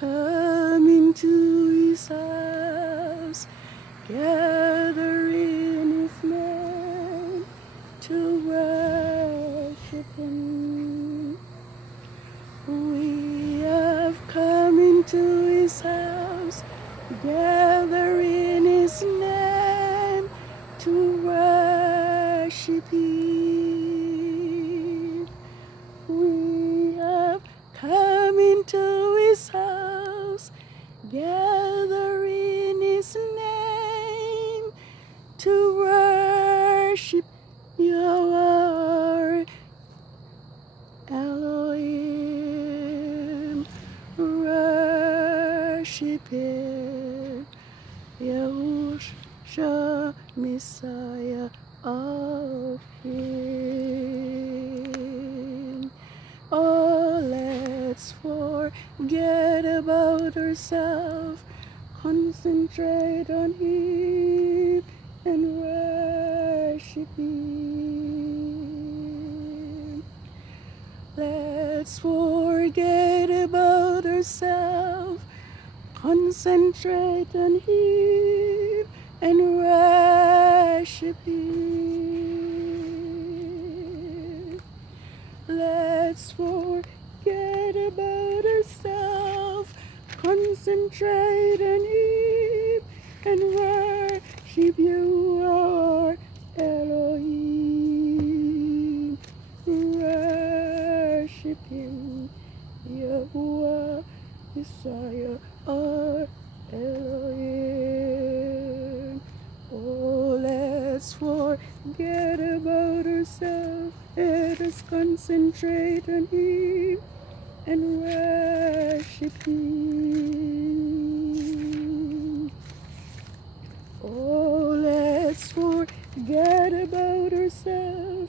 come into his house, gather in his name to worship him. We have come into his house, gather in his name to worship him. We have come into his house, gather in his name to worship Yahweh Elohim. Worship him, Yahusha, Messiah of him. Oh, let's forget about ourselves, concentrate on him and worship him. Let's forget about ourselves, concentrate on him and worship him. Let's forget about ourselves, concentrate on him and worship you, our Elohim. Worship him, Yahuwah, Messiah, our Elohim. Oh, let's forget about ourselves, let us concentrate on him and worship him. Oh, let's forget about ourselves,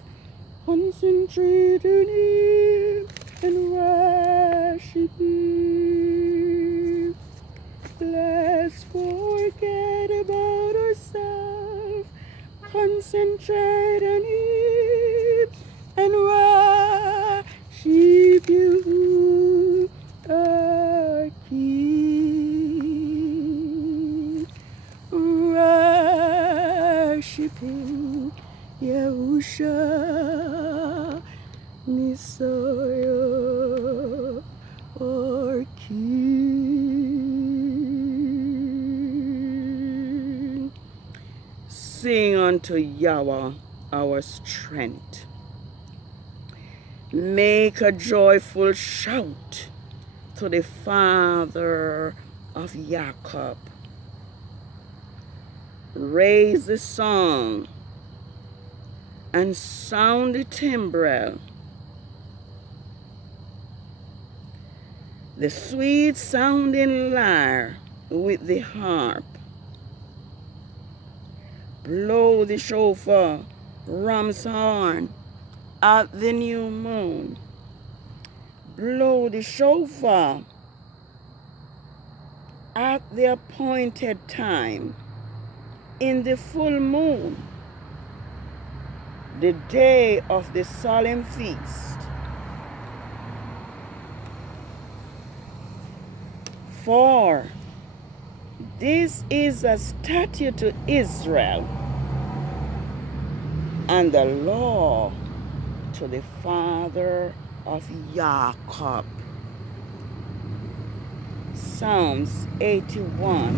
concentrate on him and worship him. Let's forget about ourselves, concentrate on him and worship you, our King. Worship him, Yahusha, Messiah, our King. Sing unto Yahweh our strength. Make a joyful shout to the Father of Jacob. Raise the song and sound the timbrel. The sweet sounding lyre with the harp. Blow the shofar, ram's horn at the new moon. Blow the shofar at the appointed time, in the full moon, the day of the solemn feast. For this is a statute to Israel and the law to the father of Jacob. Psalms 81,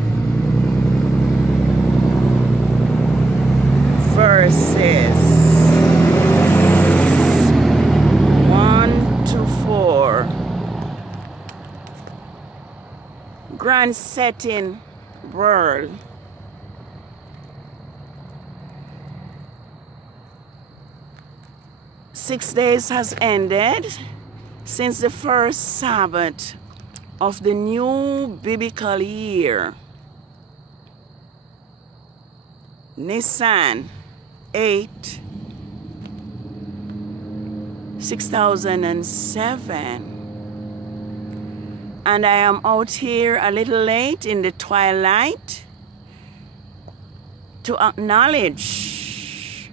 verses 1 to 4. Grand setting world. Six days has ended since the first Sabbath of the new biblical year. NISSAN 8, 6007. And I am out here a little late in the twilight to acknowledge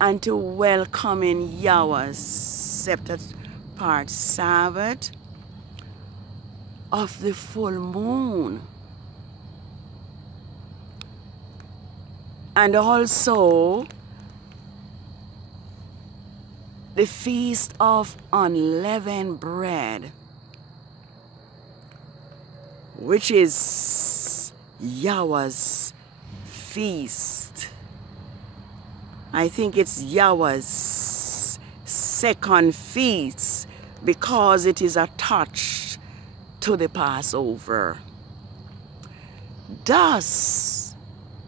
and to welcome in Yahweh's separate part Sabbath of the full moon. And also the feast of unleavened bread, which is YAH'S feast. I think it's YAH'S second feast because it is attached to the Passover. Thus,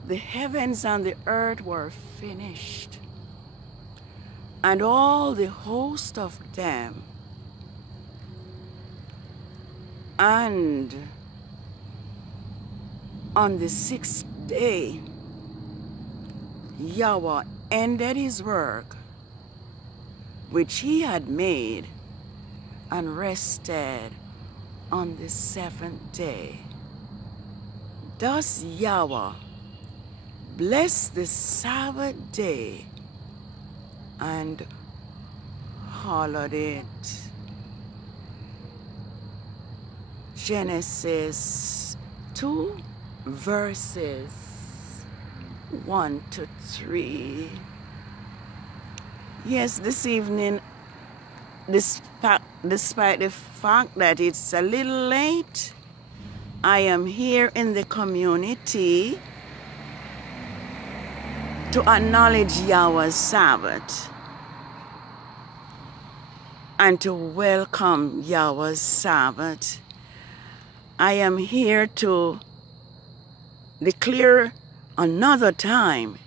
the heavens and the earth were finished, and all the host of them. And on the sixth day, Yahweh ended his work which he had made, and rested on the seventh day. Thus Yahweh blessed the Sabbath day and hallowed it. Genesis 2 verses 1 to 3. Yes, this evening, despite the fact that it's a little late, I am here in the community to acknowledge Yahweh's Sabbath and to welcome Yahweh's Sabbath. I am here to declare another time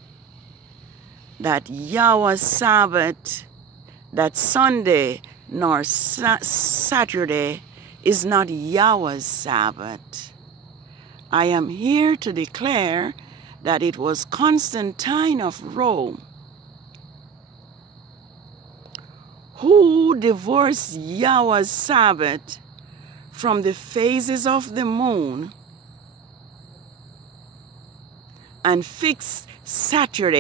that Yahweh's Sabbath, that Sunday nor Saturday, is not Yahweh's Sabbath. I am here to declare that it was Constantine of Rome who divorced Yahweh's Sabbath from the phases of the moon and fixed Saturn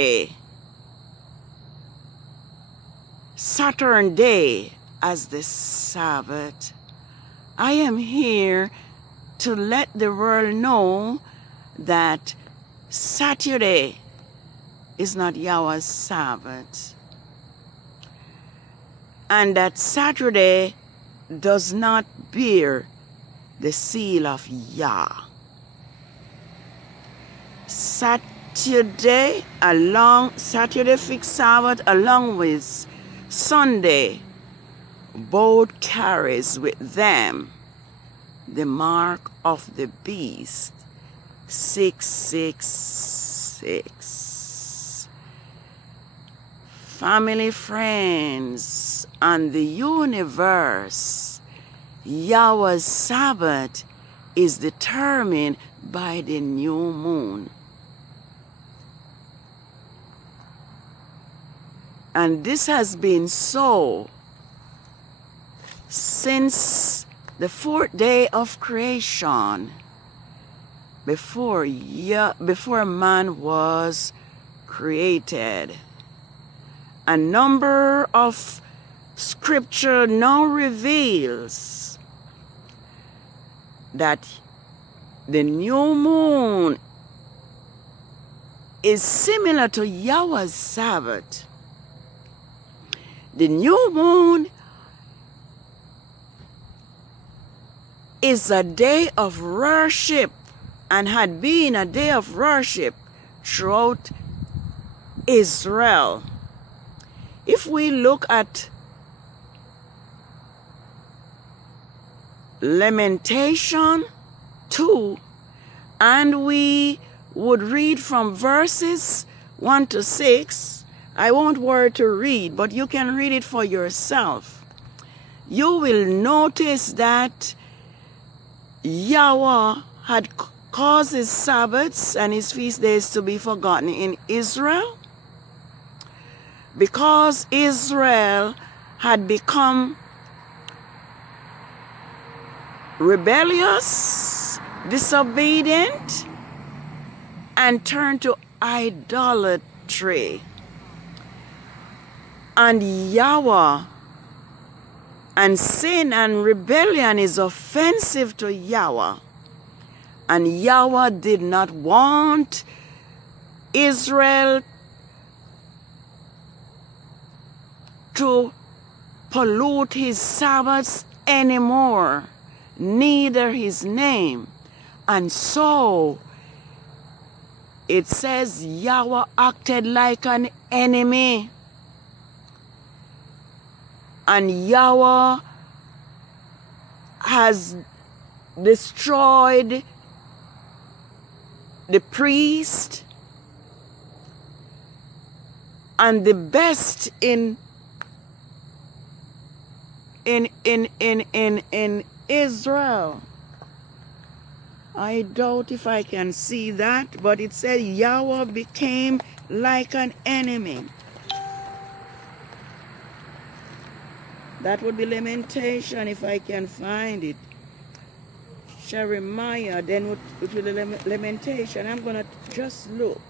Day as the Sabbath. I am here to let the world know that Saturday is not Yahweh's Sabbath, and that Saturday does not bear the seal of Yah. Saturday fixed Sabbath along with Sunday both carries with them the mark of the beast, 666. Family, friends, and the universe, Yahweh's Sabbath is determined by the new moon. And this has been so since the fourth day of creation, before man was created. A number of scripture now reveals that the new moon is similar to Yahweh's Sabbath. The new moon is a day of worship and had been a day of worship throughout Israel. If we look at Lamentation 2, and we would read from verses 1 to 6, I won't worry to read, but you can read it for yourself. You will notice that Yahweh had caused his Sabbaths and his feast days to be forgotten in Israel, because Israel had become rebellious, disobedient, and turned to idolatry. And Yahweh And sin and rebellion is offensive to Yahweh. And Yahweh did not want Israel to pollute his Sabbaths anymore, neither his name. And so it says Yahweh acted like an enemy. And Yahweh has destroyed the priest and the best in Israel. I doubt if I can see that, but it said Yahweh became like an enemy. That would be Lamentation if I can find it. Jeremiah, then it would be Lamentation. I'm going to just look.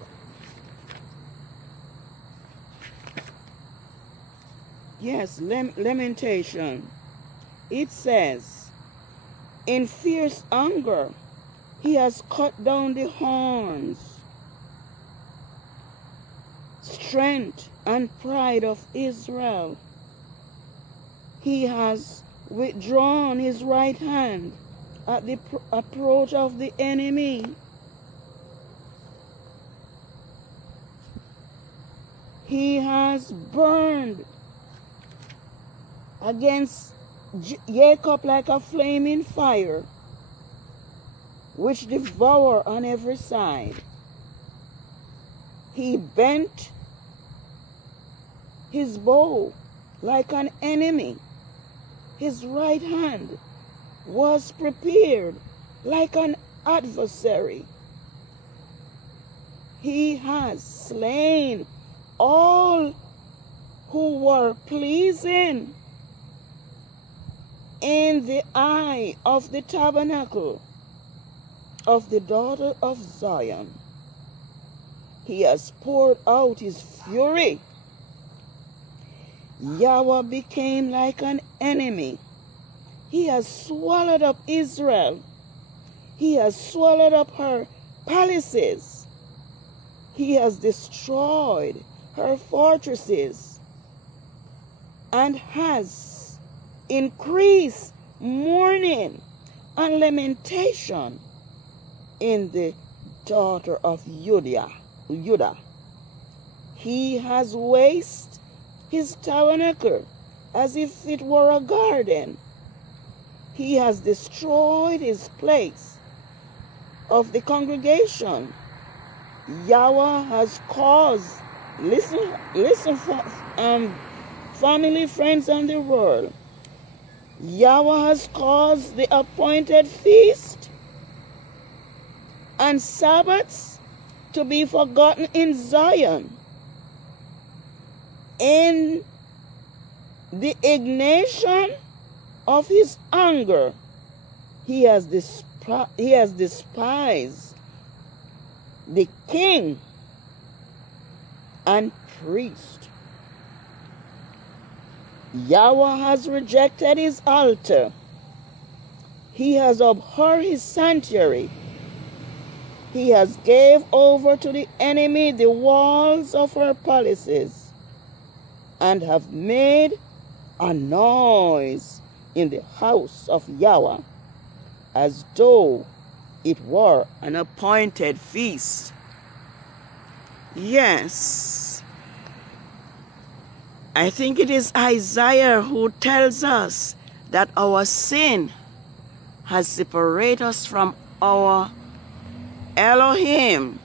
Yes, Lamentation. It says, in fierce anger, he has cut down the horns, strength and pride of Israel. He has withdrawn his right hand at the approach of the enemy. He has burned against Jacob like a flaming fire, which devour on every side. He bent his bow like an enemy. His right hand was prepared like an adversary. He has slain all who were pleasing in the eye of the tabernacle of the daughter of Zion. He has poured out his fury. Yahweh became like an enemy. He has swallowed up Israel. He has swallowed up her palaces. He has destroyed her fortresses and has increased mourning and lamentation in the daughter of Judah. He has wasted his tabernacle as if it were a garden. He has destroyed his place of the congregation. Yahweh has caused, listen, family, friends, and the world. Yahweh has caused the appointed feast and Sabbaths to be forgotten in Zion. In the indignation of his anger, he has despised the king and priest. Yahweh has rejected his altar. He has abhorred his sanctuary. He has gave over to the enemy the walls of her palaces, and have made a noise in the house of Yahweh, as though it were an appointed feast. Yes, I think it is Isaiah who tells us that our sin has separated us from our Elohim,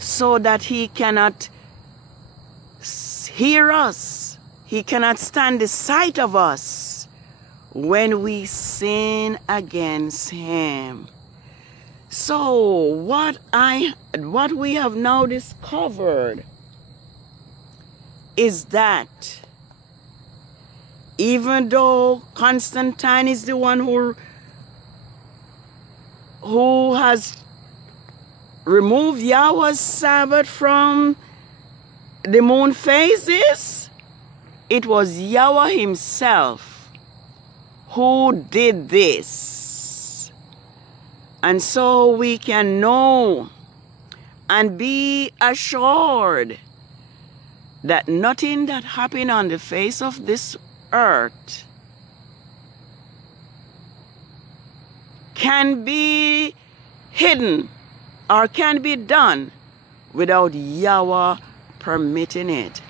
so that he cannot hear us. He cannot stand the sight of us when we sin against him. So what we have now discovered is that even though Constantine is the one who has removed Yahweh's Sabbath from the moon phases, it was Yahweh himself who did this. And so we can know and be assured that nothing that happened on the face of this earth can be hidden or can be done without Yahweh permitting it.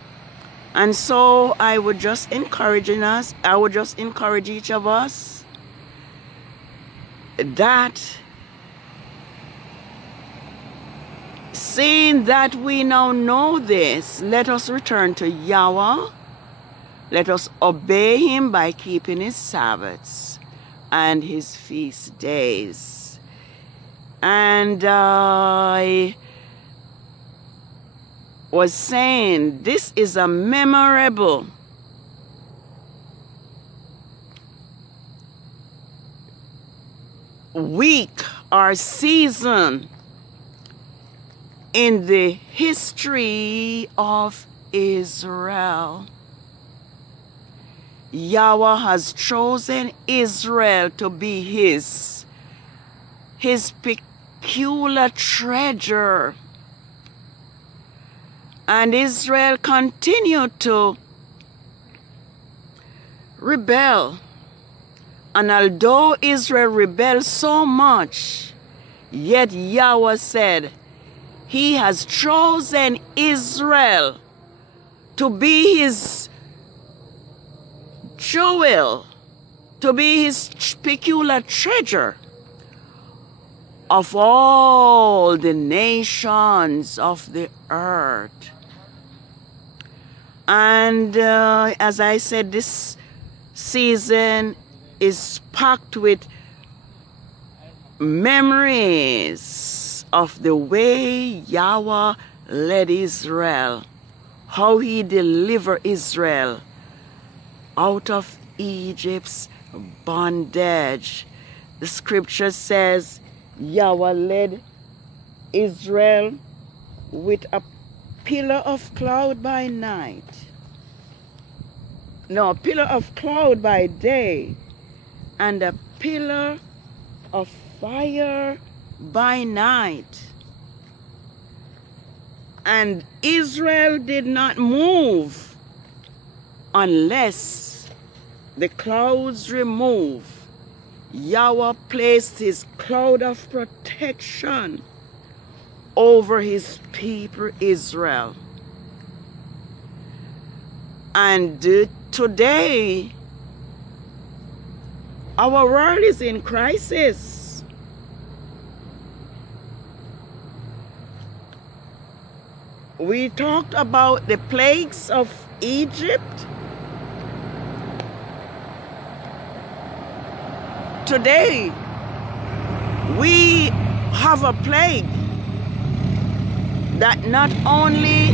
And so I would just encourage each of us that seeing that we now know this, let us return to Yahweh. Let us obey him by keeping his Sabbaths and his feast days. And I was saying this is a memorable week or season in the history of Israel. Yahweh has chosen Israel to be his peculiar treasure. And Israel continued to rebel. And although Israel rebelled so much, yet Yahweh said, he has chosen Israel to be his jewel, to be his peculiar treasure of all the nations of the earth. And as I said, this season is packed with memories of the way Yahweh led Israel, how he delivered Israel out of Egypt's bondage. The scripture says Yahweh led Israel with a pillar of cloud by night. No, a pillar of cloud by day and a pillar of fire by night. And Israel did not move unless the clouds removed. Yahweh placed his cloud of protection over his people Israel. And today, our world is in crisis. We talked about the plagues of Egypt. Today, we have a plague that not only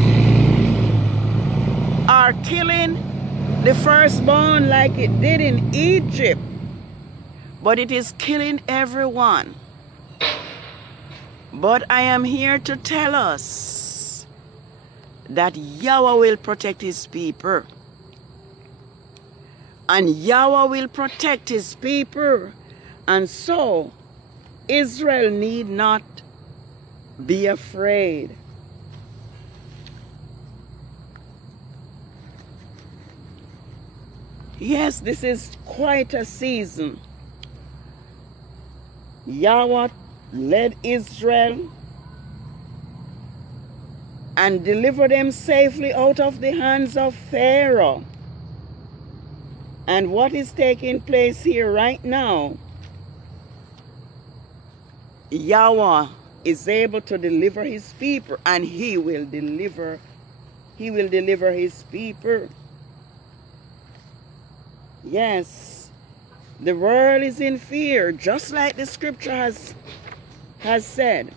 are killing the firstborn like it did in Egypt, but it is killing everyone. But I am here to tell us that Yahweh will protect his people. And Yahweh will protect his people. And so, Israel need not be afraid. Yes, this is quite a season. Yahweh led Israel and delivered them safely out of the hands of Pharaoh. And what is taking place here right now, Yahweh is able to deliver his people, and he will deliver his people. Yes, the world is in fear, just like the scripture has said.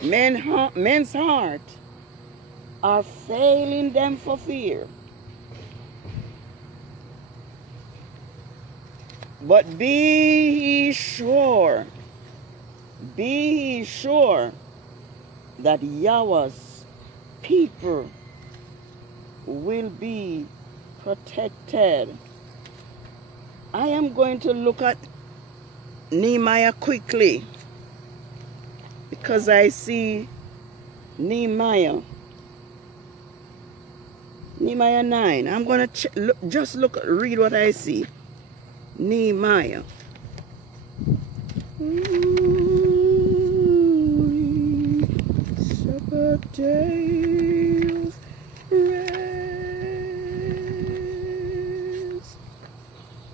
Men's heart are failing them for fear. But be ye sure that Yahweh's people will be protected. I am going to look at Nehemiah quickly because I see Nehemiah 9. I'm going to read what I see. Nehemiah. Sabbath day of rest,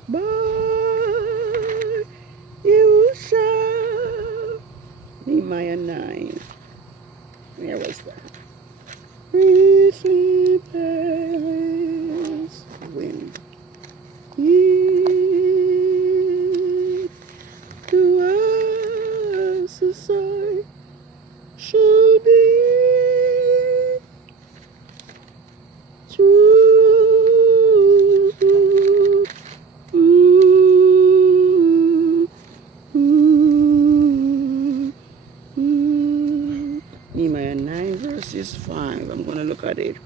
but you shall. Nehemiah 9. Where was that? Richly praise wind. Ye to us a sign shall be true. Nehemiah 9 verses 5. I'm going to look at it.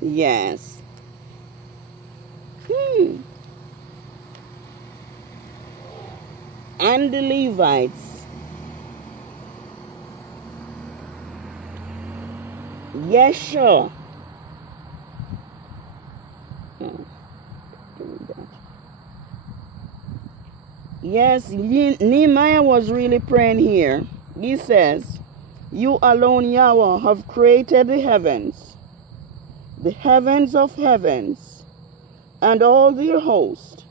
Yes. And the Levites. Yes, sure. Yes, Nehemiah was really praying here. He says, you alone, Yahweh, have created the heavens of heavens, and all their host,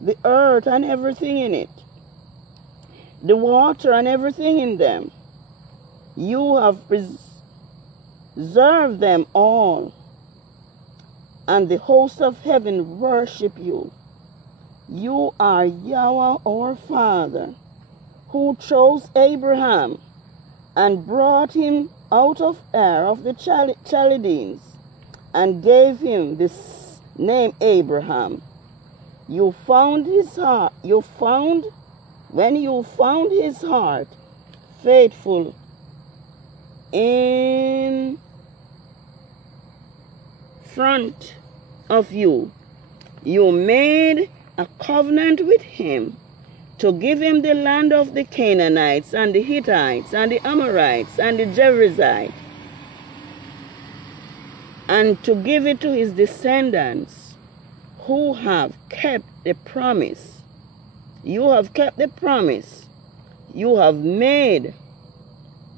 the earth and everything in it, the water and everything in them. You have preserved them all, and the host of heaven worship you. You are Yahweh our Father, who chose Abraham and brought him out of Ur of the Chaldeans and gave him this name Abraham. When you found his heart faithful in front of you, you made a covenant with him to give him the land of the Canaanites and the Hittites and the Amorites and the Jebusites, and to give it to his descendants who have kept the promise. You have kept the promise you have made,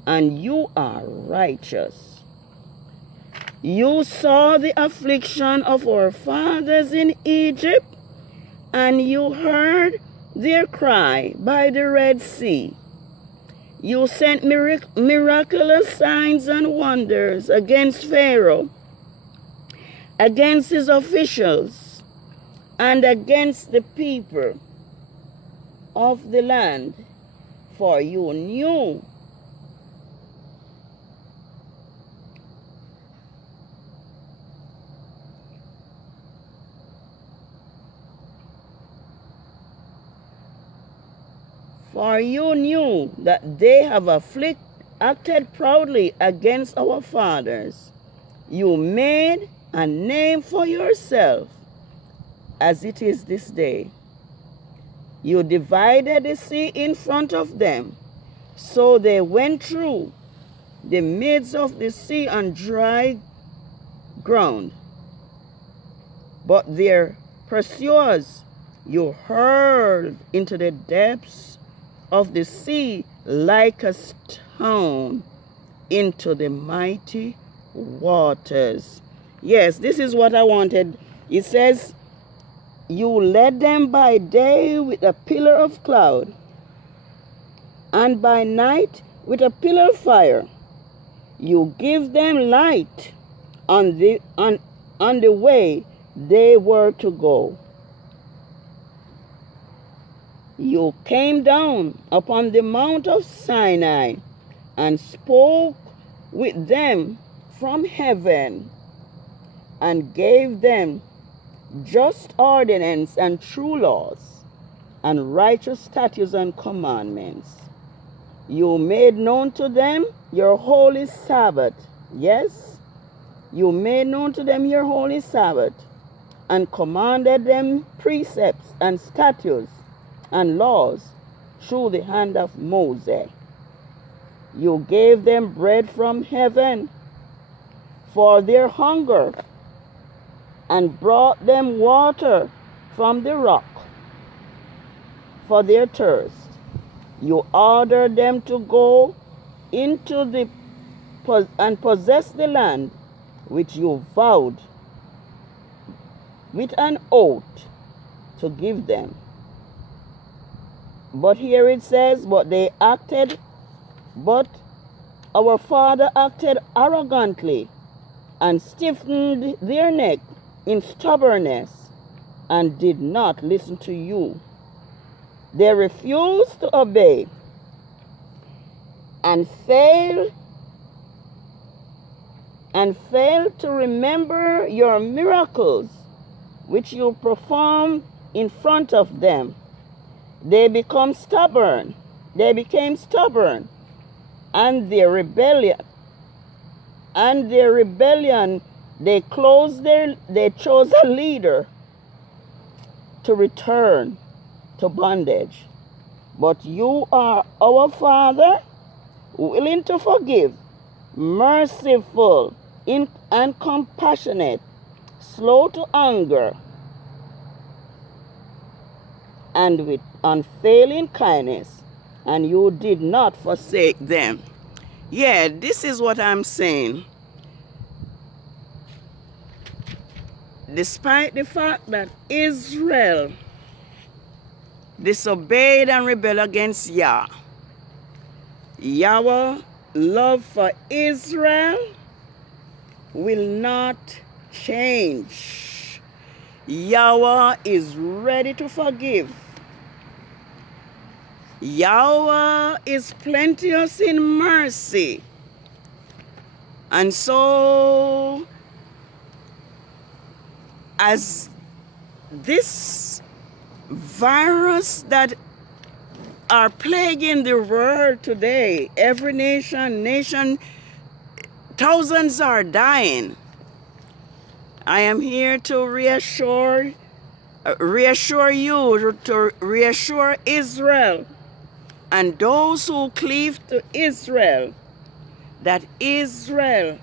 and you are righteous. You saw the affliction of our fathers in Egypt, and you heard their cry by the Red Sea. You sent miraculous signs and wonders against Pharaoh, against his officials, and against the people of the land, for you knew that they have acted proudly against our fathers. You made a name for yourself, as it is this day. You divided the sea in front of them, so they went through the midst of the sea on dry ground. But their pursuers you hurled into the depths of the sea like a stone into the mighty waters. Yes, this is what I wanted. It says, you led them by day with a pillar of cloud, and by night with a pillar of fire. You give them light on the way they were to go. You came down upon the Mount of Sinai and spoke with them from heaven, and gave them just ordinance and true laws, and righteous statutes and commandments. You made known to them your holy Sabbath. Yes, you made known to them your holy Sabbath, and commanded them precepts and statutes and laws through the hand of Moses. You gave them bread from heaven for their hunger, and brought them water from the rock for their thirst. You ordered them to go into and possess the land which you vowed with an oath to give them. But here it says, but our father acted arrogantly and stiffened their neck in stubbornness and did not listen to you. They refused to obey and failed to remember your miracles which you performed in front of them. They became stubborn, and their rebellion, they chose a leader to return to bondage. But you are our Father, willing to forgive, merciful and compassionate, slow to anger, and with unfailing kindness, and you did not forsake them. Yeah, this is what I'm saying. Despite the fact that Israel disobeyed and rebelled against Yah, Yahweh's love for Israel will not change. Yahweh is ready to forgive. Yahweh is plenteous in mercy. And so, as this virus that are plaguing the world today, every nation, thousands are dying. I am here to reassure you, to reassure Israel and those who cleave to Israel that Israel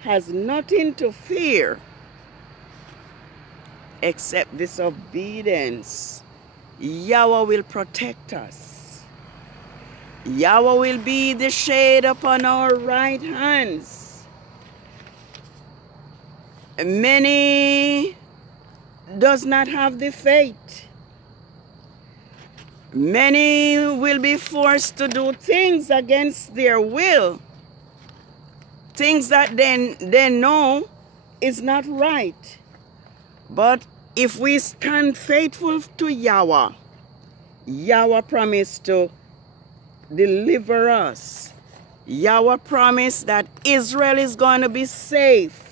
has nothing to fear except disobedience. Yahweh will protect us. Yahweh will be the shade upon our right hands. Many does not have the faith. Many will be forced to do things against their will. Things that they know is not right. But if we stand faithful to Yahweh, Yahweh promised to deliver us. Yahweh promised that Israel is going to be safe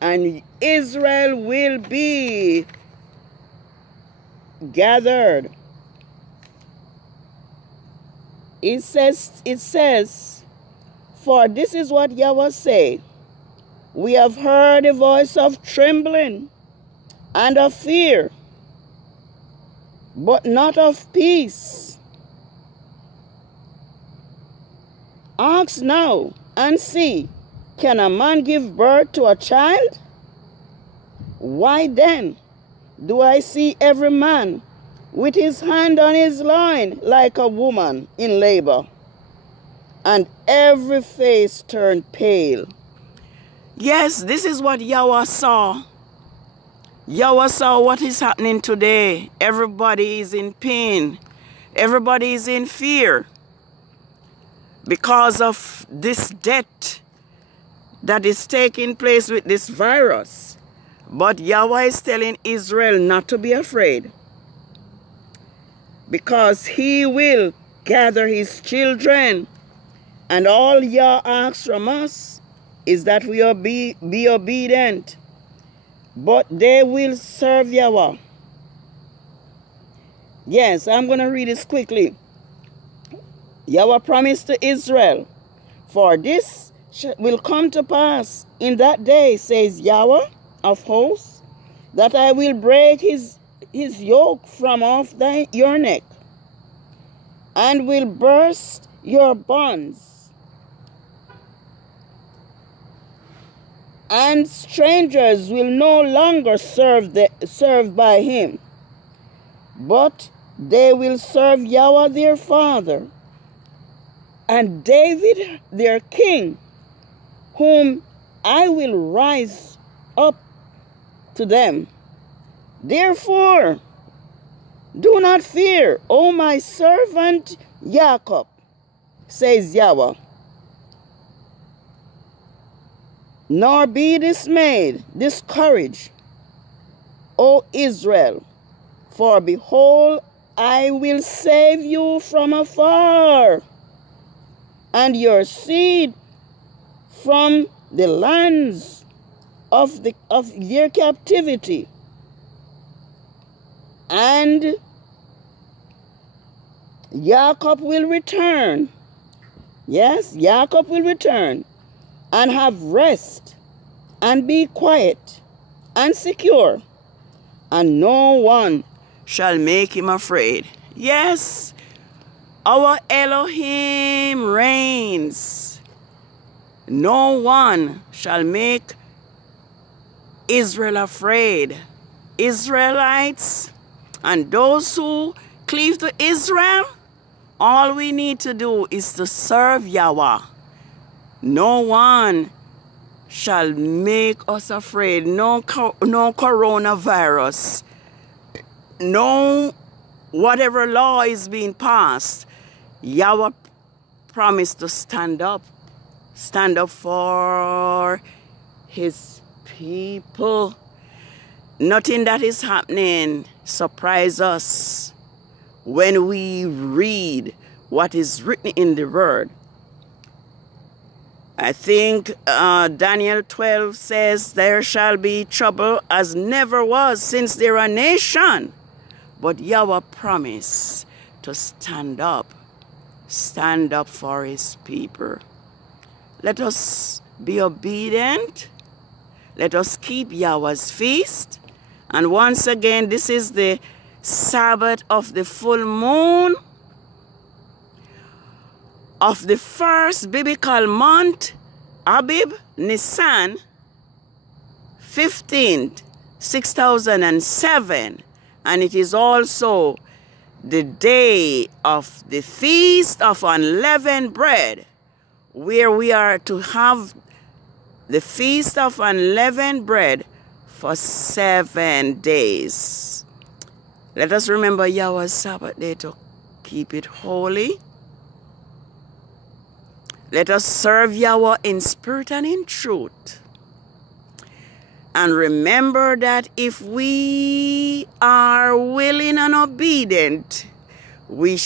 and Israel will be gathered. It says, for this is what Yahweh said, we have heard a voice of trembling and of fear, but not of peace. Ask now and see, can a man give birth to a child? Why then do I see every man with his hand on his loin like a woman in labor, and every face turned pale? Yes, this is what Yahweh saw. Yahweh saw what is happening today. Everybody is in pain. Everybody is in fear because of this death that is taking place with this virus. But Yahweh is telling Israel not to be afraid, because he will gather his children. And all Yah asks from us is that we be obedient. But they will serve Yahweh. Yes, I'm going to read this quickly. Yahweh promised to Israel, for this will come to pass in that day, says Yahweh of hosts, that I will break his yoke from off your neck, and will burst your bonds. And strangers will no longer serve by him, but they will serve Yahweh their Father, and David their king, whom I will rise up to them. Therefore, do not fear, O my servant Jacob, says Yahweh, nor be discouraged, O Israel, for behold, I will save you from afar, and your seed from the lands of their captivity. And Jacob will return. Yes, Jacob will return and have rest and be quiet and secure, and no one shall make him afraid. Yes, our Elohim reigns. No one shall make Israel afraid. Israelites and those who cleave to Israel, all we need to do is to serve Yahweh. No one shall make us afraid. No coronavirus. No whatever law is being passed. Yahweh promised to stand up. Stand up for his people. Nothing that is happening surprises us when we read what is written in the word. I think Daniel 12 says, there shall be trouble as never was since there are nation. But Yahweh promised to stand up for his people. Let us be obedient. Let us keep Yahweh's feast. And once again, this is the Sabbath of the full moon of the first biblical month, ABIB, NISSAN, 15th, 6007. And it is also the day of the Feast of Unleavened Bread, where we are to have the Feast of Unleavened Bread for 7 days. Let us remember Yahweh's Sabbath day to keep it holy. Let us serve Yahweh in spirit and in truth. And remember that if we are willing and obedient, we